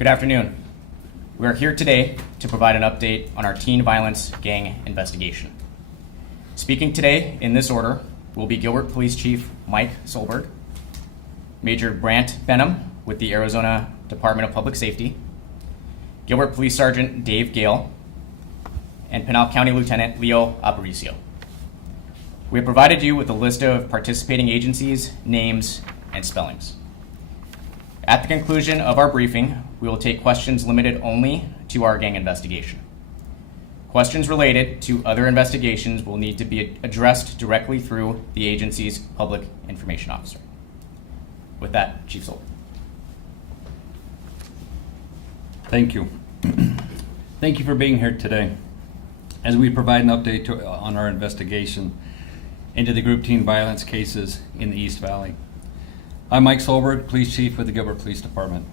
Good afternoon. We are here today to provide an update on our teen violence gang investigation. Speaking today in this order will be Gilbert Police Chief Mike Solberg, Major Brant Benham with the Arizona Department of Public Safety, Gilbert Police Sergeant Dave Gale, and Pinal County Lieutenant Leo Aparicio. We have provided you with a list of participating agencies, names, and spellings. At the conclusion of our briefing, we will take questions limited only to our gang investigation. Questions related to other investigations will need to be addressed directly through the agency's public information officer. With that, Chief Solberg. Thank you. Thank you for being here today as we provide an update on our investigation into the group teen violence cases in the East Valley. I'm Mike Solberg, Police Chief with the Gilbert Police Department.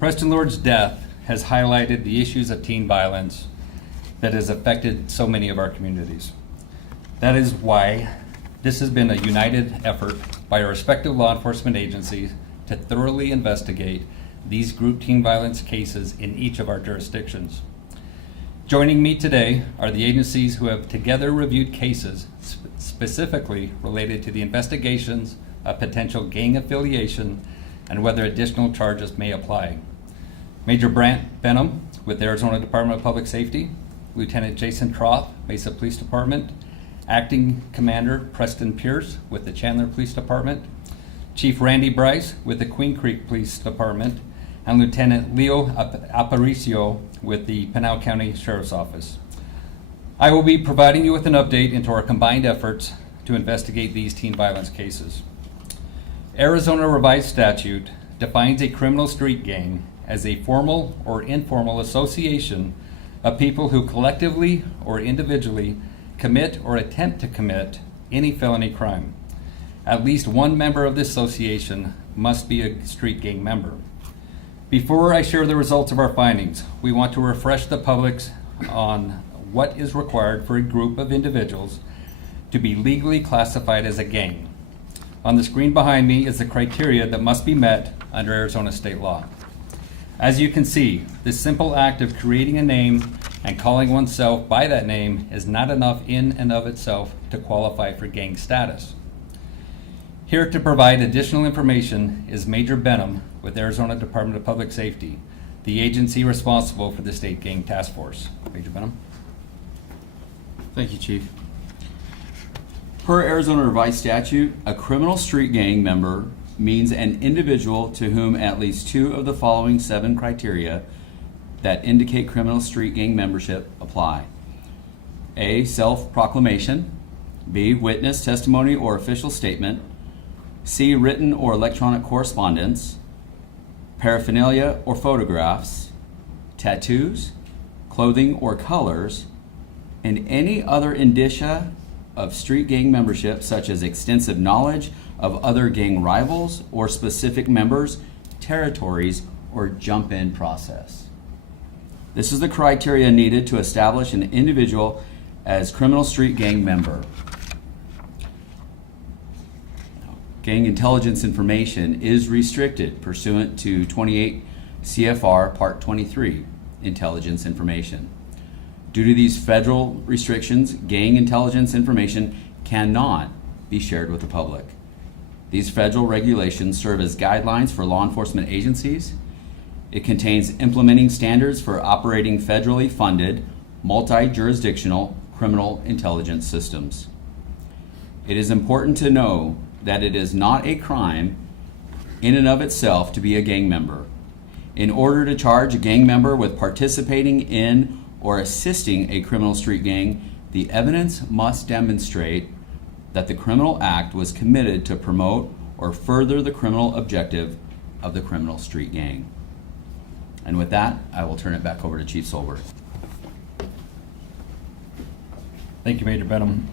Preston Lord's death has highlighted the issues of teen violence that has affected so many of our communities. That is why this has been a united effort by our respective law enforcement agencies to thoroughly investigate these group teen violence cases in each of our jurisdictions. Joining me today are the agencies who have together reviewed cases specifically related to the investigations of potential gang affiliation and whether additional charges may apply. Major Brant Benham with the Arizona Department of Public Safety, Lieutenant Jason Troth, Mesa Police Department, Acting Commander Preston Pierce with the Chandler Police Department, Chief Randy Bryce with the Queen Creek Police Department, and Lieutenant Leo Aparicio with the Pinal County Sheriff's Office. I will be providing you with an update into our combined efforts to investigate these teen violence cases. Arizona Revised Statute defines a criminal street gang as a formal or informal association of people who collectively or individually commit or attempt to commit any felony crime. At least one member of the association must be a street gang member. Before I share the results of our findings, we want to refresh the public on what is required for a group of individuals to be legally classified as a gang. On the screen behind me is the criteria that must be met under Arizona state law. As you can see, this simple act of creating a name and calling oneself by that name is not enough in and of itself to qualify for gang status. Here to provide additional information is Major Benham with Arizona Department of Public Safety, the agency responsible for the State Gang Task Force. Major Benham. Thank you, Chief. Per Arizona Revised Statute, a criminal street gang member means an individual to whom at least two of the following 7 criteria that indicate criminal street gang membership apply. A, self-proclamation. B, witness, testimony, or official statement. C, written or electronic correspondence. Paraphernalia or photographs. Tattoos, clothing or colors, and any other indicia of street gang membership, such as extensive knowledge of other gang rivals or specific members, territories, or jump-in process. This is the criteria needed to establish an individual as criminal street gang member. Gang intelligence information is restricted pursuant to 28 CFR Part 23, Intelligence Information. Due to these federal restrictions, gang intelligence information cannot be shared with the public. These federal regulations serve as guidelines for law enforcement agencies. It contains implementing standards for operating federally funded, multi-jurisdictional criminal intelligence systems. It is important to know that it is not a crime in and of itself to be a gang member. In order to charge a gang member with participating in or assisting a criminal street gang, the evidence must demonstrate that the criminal act was committed to promote or further the criminal objective of the criminal street gang. And with that, I will turn it back over to Chief Solberg. Thank you, Major Benham.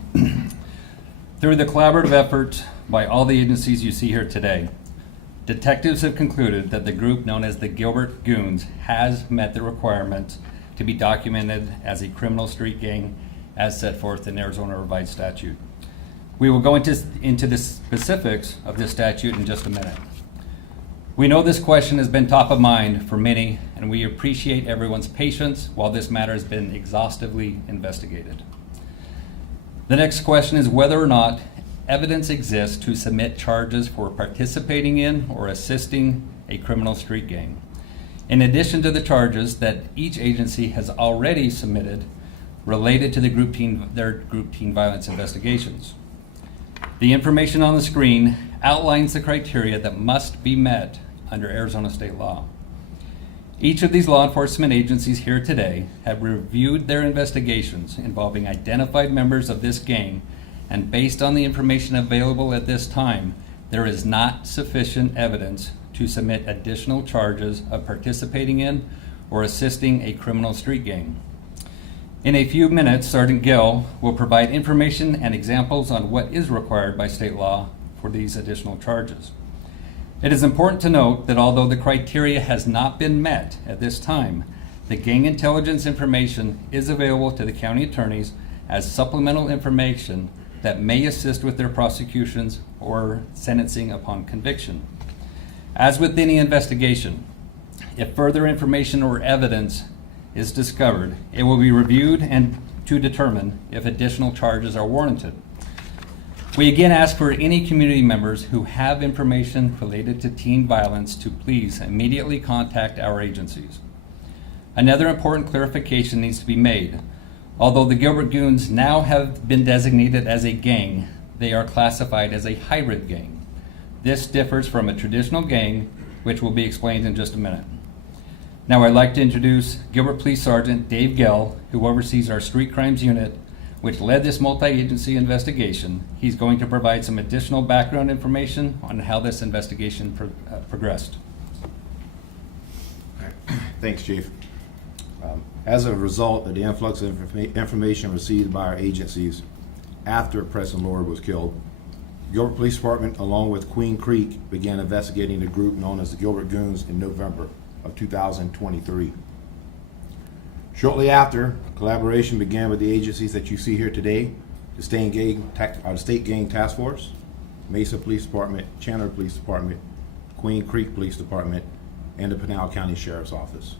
Through the collaborative effort by all the agencies you see here today, detectives have concluded that the group known as the Gilbert Goons has met the requirements to be documented as a criminal street gang as set forth in Arizona Revised Statute. We will go into the specifics of this statute in just a minute. We know this question has been top of mind for many, and we appreciate everyone's patience while this matter has been exhaustively investigated. The next question is whether or not evidence exists to submit charges for participating in or assisting a criminal street gang, in addition to the charges that each agency has already submitted related to their group teen violence investigations. The information on the screen outlines the criteria that must be met under Arizona state law. Each of these law enforcement agencies here today have reviewed their investigations involving identified members of this gang, and based on the information available at this time, there is not sufficient evidence to submit additional charges of participating in or assisting a criminal street gang. In a few minutes, Sergeant Gill will provide information and examples on what is required by state law for these additional charges. It is important to note that although the criteria has not been met at this time, the gang intelligence information is available to the county attorneys as supplemental information that may assist with their prosecutions or sentencing upon conviction. As with any investigation, if further information or evidence is discovered, it will be reviewed and to determine if additional charges are warranted. We again ask for any community members who have information related to teen violence to please immediately contact our agencies. Another important clarification needs to be made. Although the Gilbert Goons now have been designated as a gang, they are classified as a hybrid gang. This differs from a traditional gang, which will be explained in just a minute. Now I'd like to introduce Gilbert Police Sergeant Dave Gill, who oversees our street crimes unit, which led this multi-agency investigation. He's going to provide some additional background information on how this investigation progressed. Thanks, Chief. As a result of the influx of information received by our agencies after Preston Lord was killed, Gilbert Police Department, along with Queen Creek, began investigating the group known as the Gilbert Goons in November of 2023. Shortly after, collaboration began with the agencies that you see here today, the State Gang Task Force, Mesa Police Department, Chandler Police Department, Queen Creek Police Department, and the Pinal County Sheriff's Office.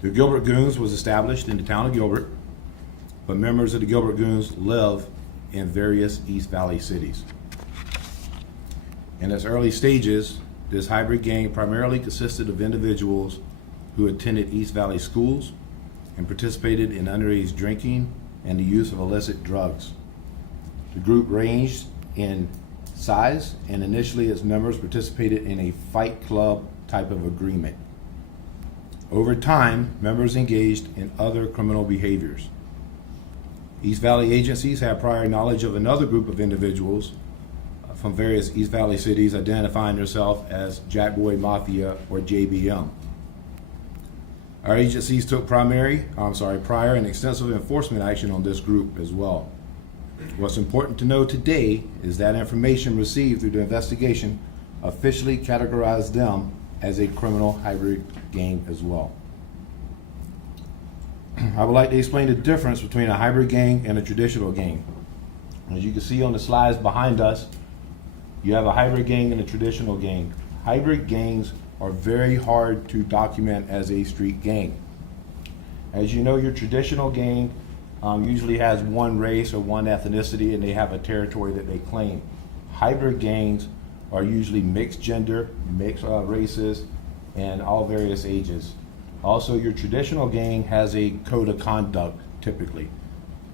The Gilbert Goons was established in the town of Gilbert, but members of the Gilbert Goons live in various East Valley cities. In its early stages, this hybrid gang primarily consisted of individuals who attended East Valley schools and participated in underage drinking and the use of illicit drugs. The group ranged in size, and initially its members participated in a fight club type of agreement. Over time, members engaged in other criminal behaviors. East Valley agencies had prior knowledge of another group of individuals from various East Valley cities identifying themselves as Jack Boy Mafia or JBM. Our agencies took prior and extensive enforcement action on this group as well. What's important to know today is that information received through the investigation officially categorized them as a criminal hybrid gang as well. I would like to explain the difference between a hybrid gang and a traditional gang. As you can see on the slides behind us, you have a hybrid gang and a traditional gang. Hybrid gangs are very hard to document as a street gang. As you know, your traditional gang usually has one race or one ethnicity, and they have a territory that they claim. Hybrid gangs are usually mixed gender, mixed races, and all various ages. Also, your traditional gang has a code of conduct typically.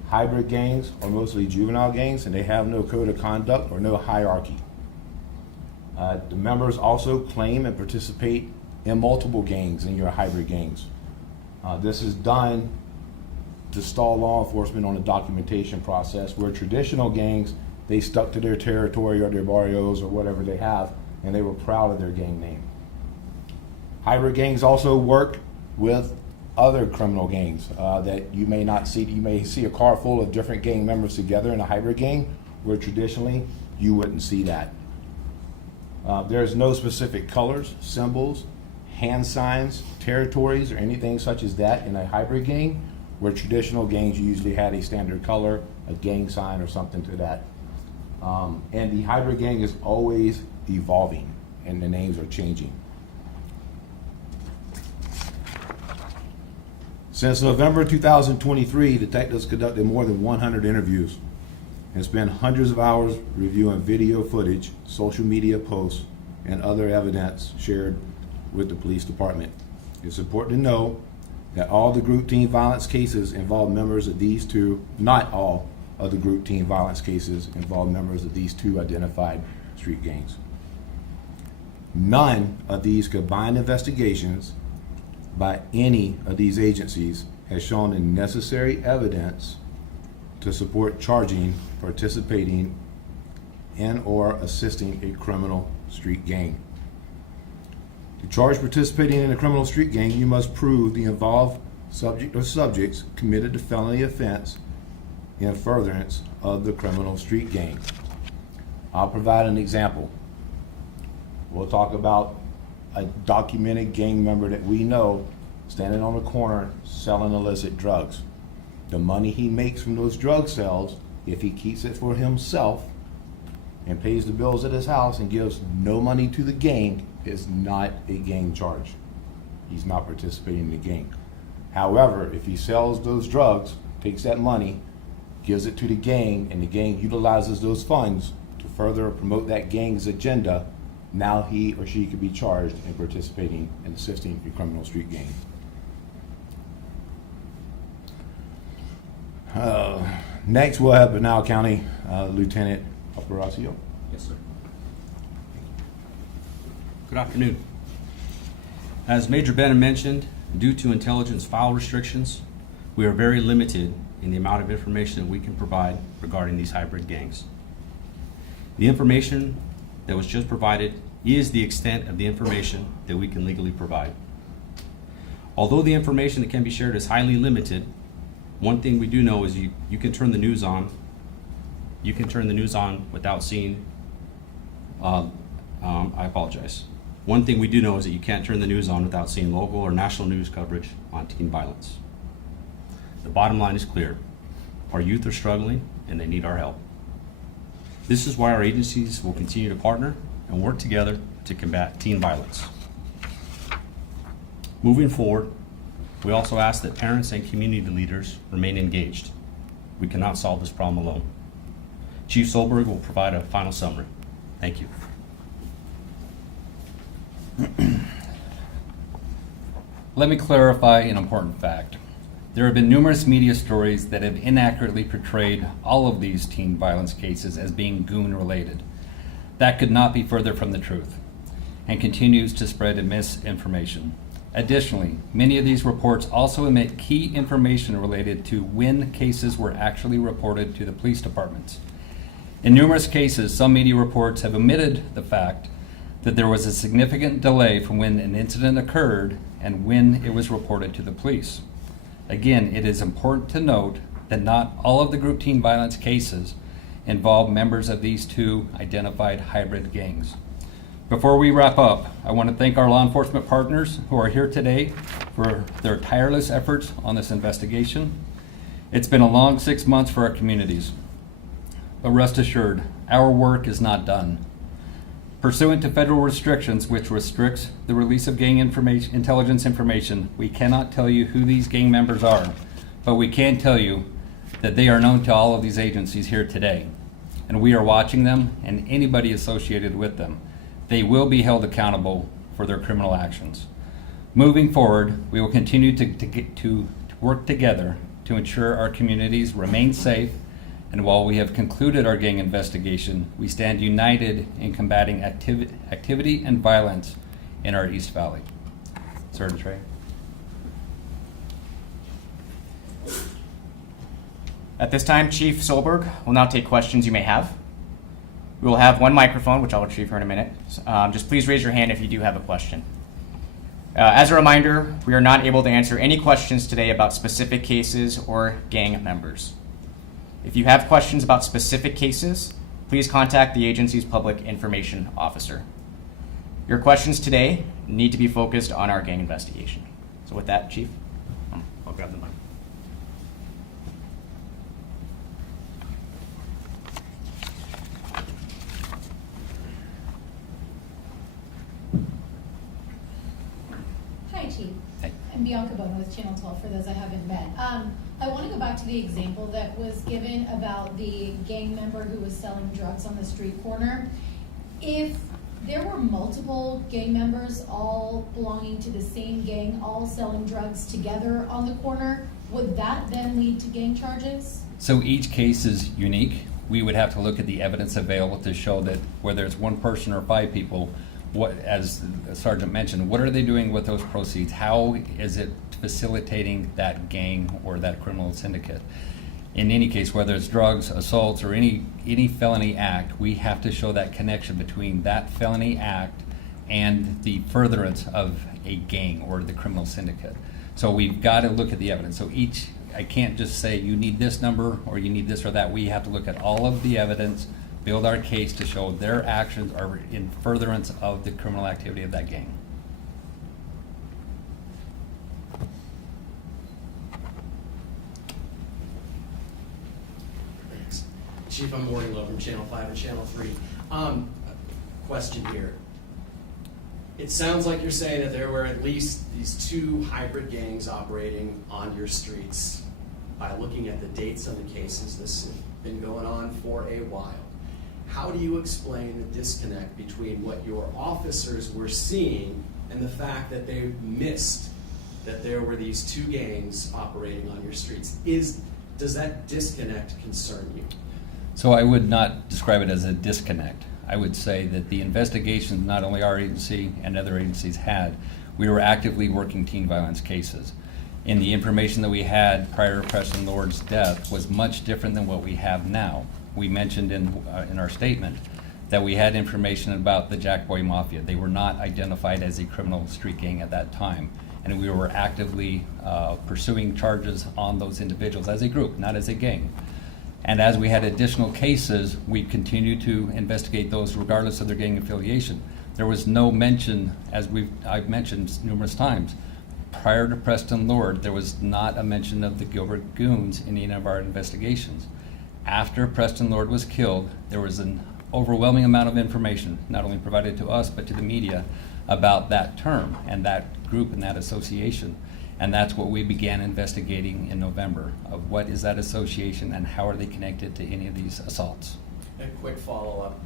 Hybrid gangs are mostly juvenile gangs, and they have no code of conduct or no hierarchy. The members also claim and participate in multiple gangs in your hybrid gangs. This is done to stall law enforcement on the documentation process, where traditional gangs, they stuck to their territory or their barrios or whatever they have, and they were proud of their gang name. Hybrid gangs also work with other criminal gangs that you may not see. You may see a car full of different gang members together in a hybrid gang, where traditionally you wouldn't see that. There's no specific colors, symbols, hand signs, territories, or anything such as that in a hybrid gang, where traditional gangs usually had a standard color, a gang sign, or something to that. And the hybrid gang is always evolving. and the names are changing. Since November 2023, detectives conducted more than 100 interviews and spent hundreds of hours reviewing video footage, social media posts, and other evidence shared with the police department. It's important to know that all the group teen violence cases involve members of these two, not all of the group teen violence cases involve members of these two identified street gangs. None of these combined investigations by any of these agencies has shown the necessary evidence to support charging participating in or assisting a criminal street gang. To charge participating in a criminal street gang, you must prove the involved subject or subjects committed a felony offense in furtherance of the criminal street gang. I'll provide an example. We'll talk about a documented gang member that we know standing on the corner selling illicit drugs. The money he makes from those drug sales, if he keeps it for himself and pays the bills at his house and gives no money to the gang, is not a gang charge. He's not participating in the gang. However, if he sells those drugs, takes that money, gives it to the gang, and the gang utilizes those funds to further promote that gang's agenda, now he or she could be charged in participating and assisting a criminal street gang. Next, we'll have Pinal County Lieutenant Operacio. Yes, sir. Good afternoon. As Major Bennett mentioned, due to intelligence file restrictions, we are very limited in the amount of information that we can provide regarding these hybrid gangs. The information that was just provided is the extent of the information that we can legally provide. Although the information that can be shared is highly limited, one thing we do know is you can turn the news on. You can turn the news on without seeing, I apologize. One thing we do know is that you can't turn the news on without seeing local or national news coverage on teen violence. The bottom line is clear. Our youth are struggling and they need our help. This is why our agencies will continue to partner and work together to combat teen violence. Moving forward, we also ask that parents and community leaders remain engaged. We cannot solve this problem alone. Chief Solberg will provide a final summary. Thank you. Let me clarify an important fact. There have been numerous media stories that have inaccurately portrayed all of these teen violence cases as being goon related. That could not be further from the truth and continues to spread misinformation. Additionally, many of these reports also omit key information related to when cases were actually reported to the police departments. In numerous cases, some media reports have omitted the fact that there was a significant delay from when an incident occurred and when it was reported to the police. Again, it is important to note that not all of the group teen violence cases involve members of these two identified hybrid gangs. Before we wrap up, I want to thank our law enforcement partners who are here today for their tireless efforts on this investigation. It's been a long 6 months for our communities, but rest assured, our work is not done. Pursuant to federal restrictions, which restricts the release of gang intelligence information, we cannot tell you who these gang members are, but we can tell you that they are known to all of these agencies here today, and we are watching them and anybody associated with them. They will be held accountable for their criminal actions. Moving forward, we will continue to work together to ensure our communities remain safe, and while we have concluded our gang investigation, we stand united in combating activity and violence in our East Valley. Sergeant Trey. At this time, Chief Solberg will now take questions you may have. We will have one microphone, which I'll retrieve here in a minute. Just please raise your hand if you do have a question. As a reminder, we are not able to answer any questions today about specific cases or gang members. If you have questions about specific cases, please contact the agency's public information officer. Your questions today need to be focused on our gang investigation. So with that, Chief, I'll grab the mic. I'm Bianca Bono with Channel 12, for those I haven't met. I want to go back to the example that was given about the gang member who was selling drugs on the street corner. If there were multiple gang members all belonging to the same gang, all selling drugs together on the corner, would that then lead to gang charges? So each case is unique. We would have to look at the evidence available to show that whether it's one person or 5 people, what, as the Sergeant mentioned, what are they doing with those proceeds? How is it facilitating that gang or that criminal syndicate? In any case, whether it's drugs, assaults, or any felony act, we have to show that connection between that felony act and the furtherance of a gang or the criminal syndicate. So we've got to look at the evidence. So I can't just say you need this number or you need this or that. We have to look at all of the evidence, build our case to show their actions are in furtherance of the criminal activity of that gang. Thanks. Chief, I'm Morgan Lowe from Channel 5 and Channel 3. Question here. It sounds like you're saying that there were at least these 2 hybrid gangs operating on your streets. By looking at the dates on the cases, this has been going on for a while. How do you explain the disconnect between what your officers were seeing and the fact that they missed that there were these 2 gangs operating on your streets? Does that disconnect concern you? So I would not describe it as a disconnect. I would say that the investigations not only our agency and other agencies had, we were actively working teen violence cases. And the information that we had prior to Preston Lord's death was much different than what we have now. We mentioned in our statement that we had information about the Jack Boy Mafia. They were not identified as a criminal street gang at that time. And we were actively pursuing charges on those individuals as a group, not as a gang. And as we had additional cases, we continued to investigate those regardless of their gang affiliation. There was no mention, as I've mentioned numerous times, prior to Preston Lord, there was not a mention of the Gilbert Goons in any of our investigations. After Preston Lord was killed, there was an overwhelming amount of information, not only provided to us, but to the media, about that term and that group and that association. And that's what we began investigating in November, of what is that association and how are they connected to any of these assaults. A quick follow-up.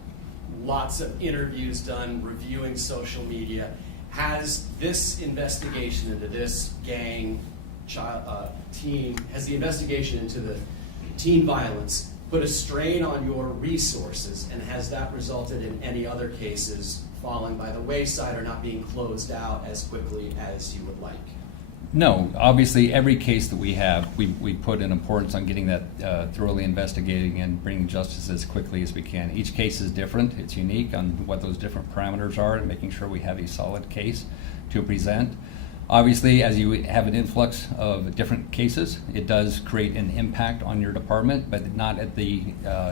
Lots of interviews done, reviewing social media. Has this investigation into this gang has the investigation into the teen violence put a strain on your resources, and has that resulted in any other cases falling by the wayside or not being closed out as quickly as you would like? No, obviously every case that we have, we put an importance on getting that thoroughly investigating and bringing justice as quickly as we can. Each case is different, it's unique on what those different parameters are and making sure we have a solid case to present. Obviously, as you have an influx of different cases, it does create an impact on your department, but not at the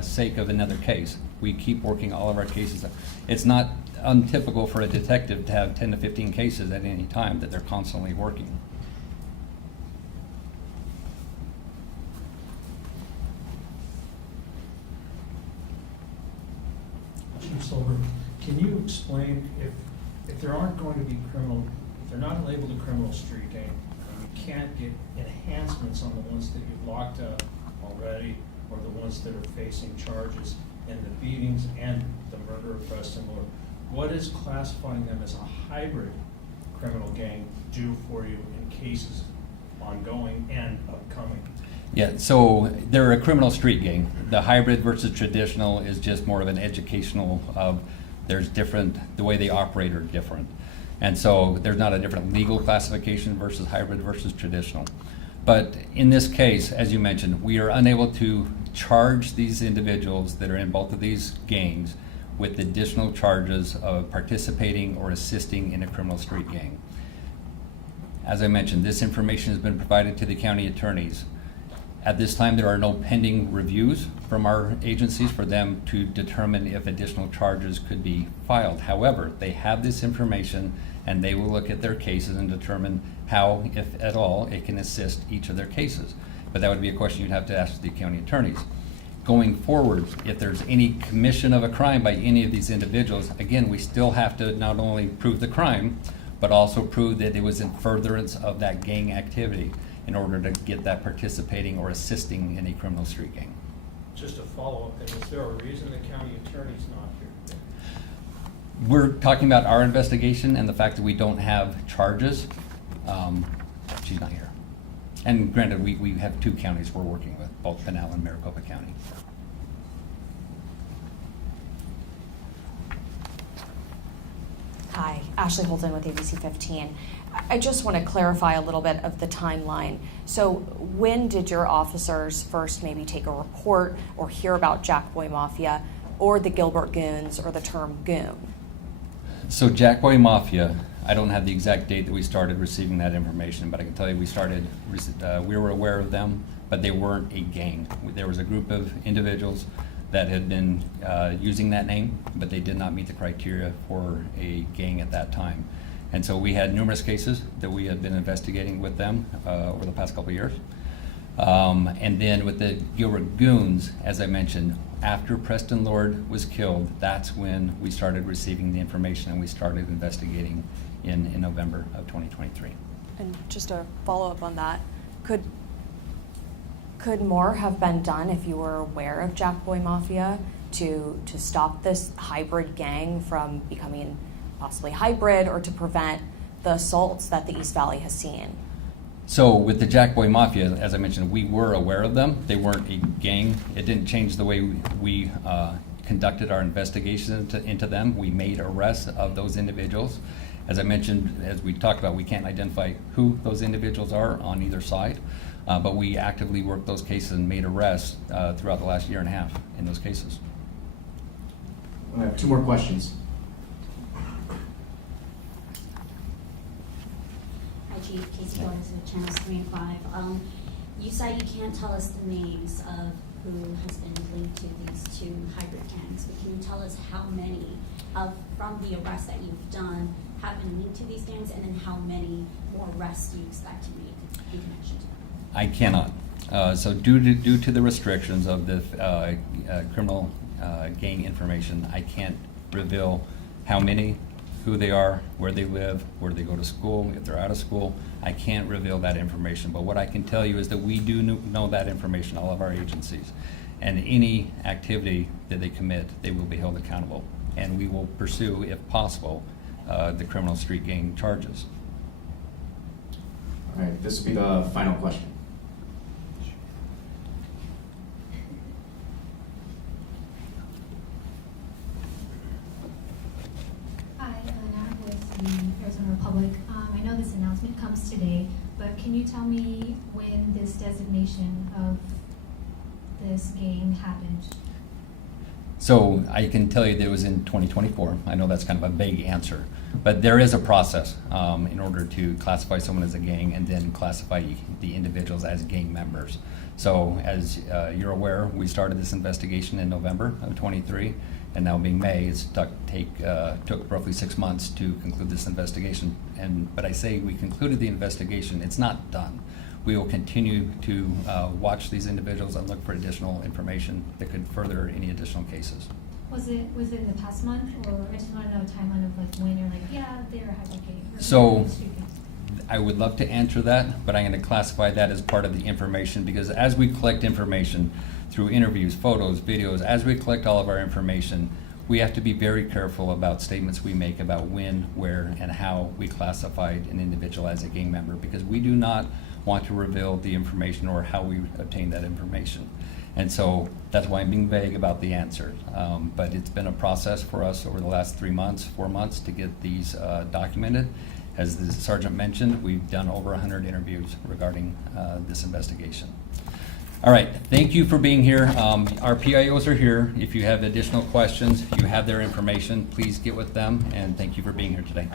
sake of another case. We keep working all of our cases. It's not untypical for a detective to have 10 to 15 cases at any time that they're constantly working. Chief Silver, can you explain if there aren't going to be if they're not labeled a criminal street gang, and you can't get enhancements on the ones that you've locked up already, or the ones that are facing charges in the beatings and the murder of Preston Lord, what is classifying them as a hybrid criminal gang do for you in cases ongoing and upcoming? Yeah, so they're a criminal street gang. The hybrid versus traditional is just more of an educational of there's different, the way they operate are different. And so there's not a different legal classification versus hybrid versus traditional. But in this case, as you mentioned, we are unable to charge these individuals that are in both of these gangs with additional charges of participating or assisting in a criminal street gang. As I mentioned, this information has been provided to the county attorneys. At this time, there are no pending reviews from our agencies for them to determine if additional charges could be filed. However, they have this information and they will look at their cases and determine how, if at all, it can assist each of their cases. But that would be a question you'd have to ask the county attorneys. Going forward, if there's any commission of a crime by any of these individuals, again, we still have to not only prove the crime, but also prove that it was in furtherance of that gang activity in order to get that participating or assisting in a criminal street gang. Just a follow-up, then, is there a reason the county attorney's not here today? We're talking about our investigation and the fact that we don't have charges. She's not here. And granted, we have 2 counties we're working with, both Pinal and Maricopa County. Hi, Ashley Holden with ABC15. I just want to clarify a little bit of the timeline. So when did your officers first maybe take a report or hear about Jack Boy Mafia or the Gilbert Goons or the term goon? So Jack Boy Mafia, I don't have the exact date that we started receiving that information, but I can tell you we were aware of them, but they weren't a gang. There was a group of individuals that had been using that name, but they did not meet the criteria for a gang at that time. And so we had numerous cases that we had been investigating with them over the past couple of years. And then with the Gilbert Goons, as I mentioned, after Preston Lord was killed, that's when we started receiving the information and we started investigating in November of 2023. And just a follow-up on that, could more have been done if you were aware of Jack Boy Mafia to stop this hybrid gang from becoming possibly hybrid or to prevent the assaults that the East Valley has seen? So with the Jack Boy Mafia, as I mentioned, we were aware of them. They weren't a gang. It didn't change the way we conducted our investigation into them. We made arrests of those individuals. As I mentioned, as we talked about, we can't identify who those individuals are on either side, but we actively worked those cases and made arrests throughout the last year and a half in those cases. I have 2 more questions. Hi, Chief. Casey Gordon with Channels 3 and 5. You said you can't tell us the names of who has been linked to these 2 hybrid gangs, but can you tell us how many from the arrests that you've done have been linked to these gangs, and then how many more arrests do you expect to make in connection to them? I cannot. So due to the restrictions of the criminal gang information, I can't reveal how many, who they are, where they live, where they go to school, if they're out of school. I can't reveal that information. But what I can tell you is that we do know that information, all of our agencies. And any activity that they commit, they will be held accountable. And we will pursue, if possible, the criminal street gang charges. All right, this will be the final question. Hi, Elena with the Arizona Republic. I know this announcement comes today, but can you tell me when this designation of this gang happened? So I can tell you that it was in 2024. I know that's kind of a vague answer, but there is a process in order to classify someone as a gang and then classify the individuals as gang members. So as you're aware, we started this investigation in November of 23, and now being May, it's took roughly 6 months to conclude this investigation. But I say we concluded the investigation, it's not done. We will continue to watch these individuals and look for additional information that could further any additional cases. Was it in the past month, or I just want to know a timeline of like when you're like, yeah, they're a hybrid gang? Or So they're a street gang? I would love to answer that, but I'm going to classify that as part of the information, because as we collect information through interviews, photos, videos, as we collect all of our information, we have to be very careful about statements we make about when, where, and how we classified an individual as a gang member, because we do not want to reveal the information or how we obtained that information. And so that's why I'm being vague about the answer. But it's been a process for us over the last 4 months to get these documented. As the sergeant mentioned, we've done over 100 interviews regarding this investigation. All right, thank you for being here. Our PIOs are here. If you have additional questions, you have their information, please get with them, and thank you for being here today.